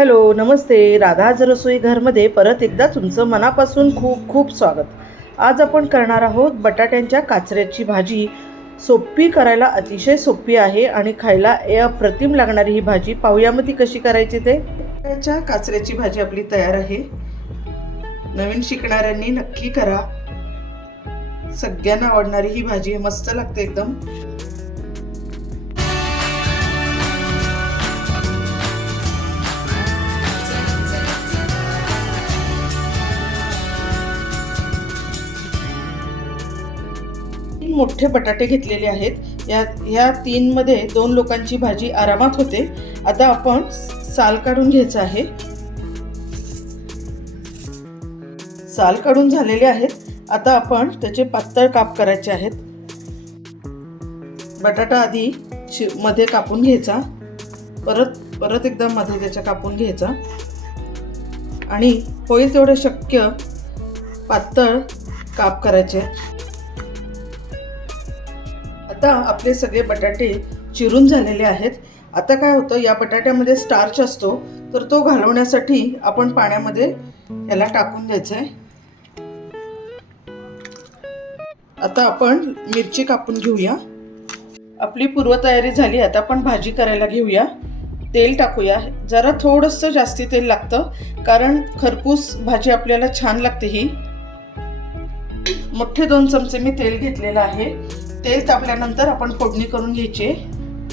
Hello नमस्ते. राधाज रसोई घरमध्ये परत एकदा तुमचं मनापासून खूप खूप स्वागत. आज आपण करणार आहोत बटाट्यांच्या काचऱ्याची भाजी. सोपी करायला अतिशय सोपी आहे आणि खायला ए अप्रतिम लागणारी ही भाजी. पाहूया मग ती कशी करायची ते. बटाट्याच्या काचऱ्याची भाजी आपली तयार आहे. नवीन शिकणाऱ्यांनी नक्की करा. सगळ्यांना आवडणारी ही भाजी. मस्त लागते एकदम. मोठे बटाटे घेतलेले आहेत. या ह्या तीनमध्ये दोन लोकांची भाजी आरामात होते. आता आपण साल काढून घ्यायचं आहे. साल काढून झालेले आहेत. आता आपण त्याचे पातळ काप करायचे आहेत. बटाटा आधी शि मध्ये कापून घ्यायचा. परत परत एकदा मध्ये त्याच्या कापून घ्यायचा. आणि होईल तेवढं शक्य पातळ काप करायचे. आता आपले सगळे बटाटे चिरून झालेले आहेत. आता काय होतं या बटाट्यामध्ये स्टार्च असतो तर तो घालवण्यासाठी आपण पाण्यामध्ये याला टाकून द्यायचं आहे आता आपण मिरची कापून घेऊया. आपली पूर्वतयारी झाली आता आपण भाजी करायला घेऊया. तेल टाकूया. जरा थोडंसं जास्ती तेल लागतं कारण खरपूस भाजी आपल्याला छान लागते ही. मोठे दोन चमचे मी तेल घेतलेलं आहे. तेल तापल्यानंतर आपण फोडणी करून घ्यायची.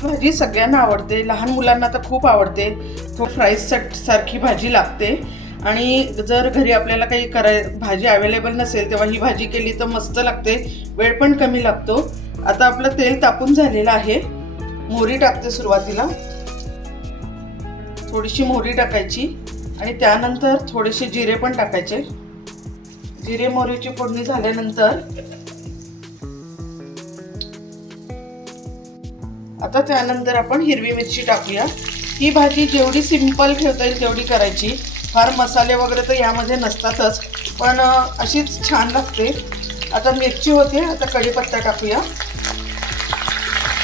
भाजी सगळ्यांना आवडते. लहान मुलांना तर खूप आवडते. तो फ्राईज सारखी भाजी लागते. आणि जर घरी आपल्याला काही कराय भाजी अवेलेबल नसेल तेव्हा ही भाजी केली तर मस्त लागते. वेळ पण कमी लागतो. आता आपलं तेल तापून झालेलं आहे. मोहरी टाकते सुरुवातीला. थोडीशी मोहरी टाकायची. आणि त्यानंतर थोडेसे जिरे पण टाकायचे. जिरे मोहरीची फोडणी झाल्यानंतर आता त्यानंतर आपण हिरवी मिरची टाकूया. ही भाजी जेवढी सिंपल ठेवता येईल तेवढी करायची. फार मसाले वगैरे तर यामध्ये नसतातच पण अशीच छान लागते. आता मिरची होते आता कढीपत्ता टाकूया.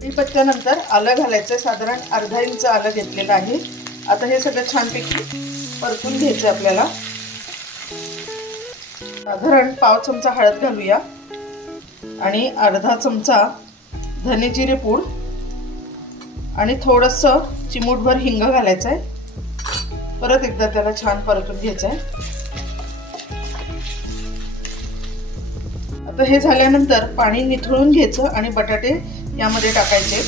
कढीपत्त्यानंतर आलं घालायचं साधारण अर्धा इंच आलं घेतलेलं आहे. आता हे सगळं छानपैकी परतून घ्यायचं आपल्याला. साधारण पाव चमचा हळद घालूया. आणि अर्धा चमचा धने जिरे पूड. आणि थोडंसं चिमूटभर हिंग घालायचं आहे परत एकदा त्याला छान परतून घ्यायचं आहे आता हे झाल्यानंतर पाणी निथळून घ्यायचं आणि बटाटे यामध्ये टाकायचे.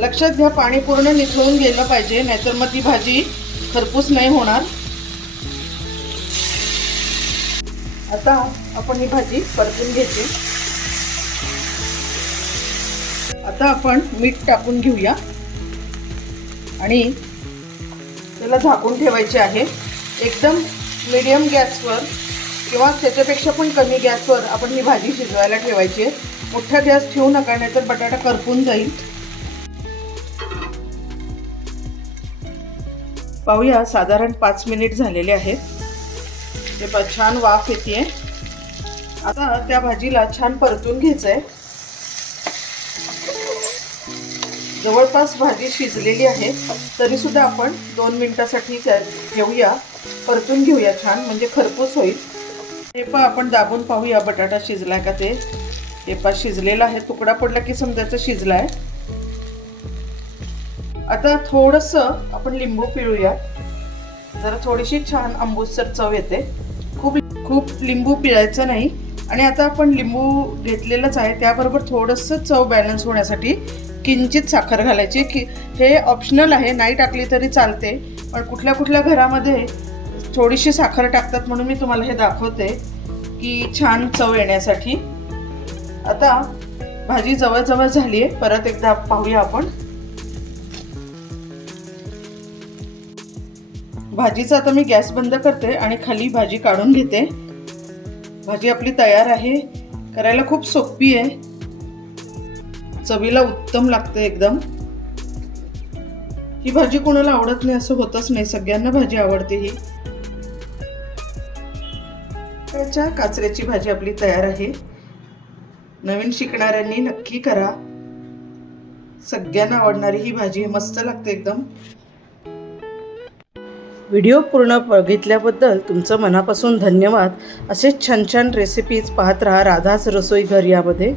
लक्षात घ्या पाणी पूर्ण निथळून गेलं पाहिजे नाहीतर मग ती भाजी खरपूस नाही होणार. आता आपण ही भाजी परतून घ्यायची. आता आपण मीठ टाकून घेऊया. आणि त्याला झाकून ठेवायचे आहे. एकदम मिडियम गॅसवर किंवा त्याच्यापेक्षा पण कमी गॅसवर आपण ही भाजी शिजवायला ठेवायची आहे. मोठा गॅस ठेवू नका नाहीतर बटाटा करपून जाईल. पाहूया साधारण पाच मिनिट झालेले आहेत. ते प- छान वाफ येते आता त्या भाजीला छान परतून घ्यायचं आहे जवळपास भाजी शिजलेली आहे तरी सुद्धा आपण दोन मिनिटासाठी घेऊया. ठेवूया परतून घेऊया छान म्हणजे खरपूस होईल. हे पण आपण दाबून पाहूया बटाटा शिजलाय का ते. हे शिजलेला आहे. तुकडा पडला की समजायचं शिजला आहे आता थोडंसं आपण लिंबू पिळूया. जरा थोडीशी छान आंबूसर चव येते. खूप खूप लिंबू पिळायचं नाही. आणि आता आपण लिंबू घेतलेलंच आहे. त्याबरोबर थोडंसं चव बॅलन्स होण्यासाठी किंचित साखर घालायची की हे ऑप्शनल आहे नाही टाकली तरी चालते. पण कुठल्या कुठल्या घरामध्ये थोडीशी साखर टाकतात म्हणून मी तुम्हाला हे दाखवते की छान चव येण्यासाठी. आता भाजी जवळजवळ झाली आहे परत एकदा पाहूया आपण. भाजीचा आता मी गॅस बंद करते आणि खाली भाजी काढून घेते. भाजी आपली तयार आहे करायला खूप सोपी आहे. चवीला उत्तम लागते एकदम. ही भाजी कोणाला आवडत नाही असं होतच नाही सगळ्यांना भाजी आवडते ही. त्याच्या काचऱ्याची भाजी आपली तयार आहे. नवीन शिकणाऱ्यांनी नक्की करा. सगळ्यांना आवडणारी ही भाजी मस्त लागते एकदम. व्हिडिओ पूर्ण बघितल्याबद्दल तुमचं मनापासून धन्यवाद. असेच छान छान रेसिपीज पाहत राहा राधाच रसोई घर यामध्ये.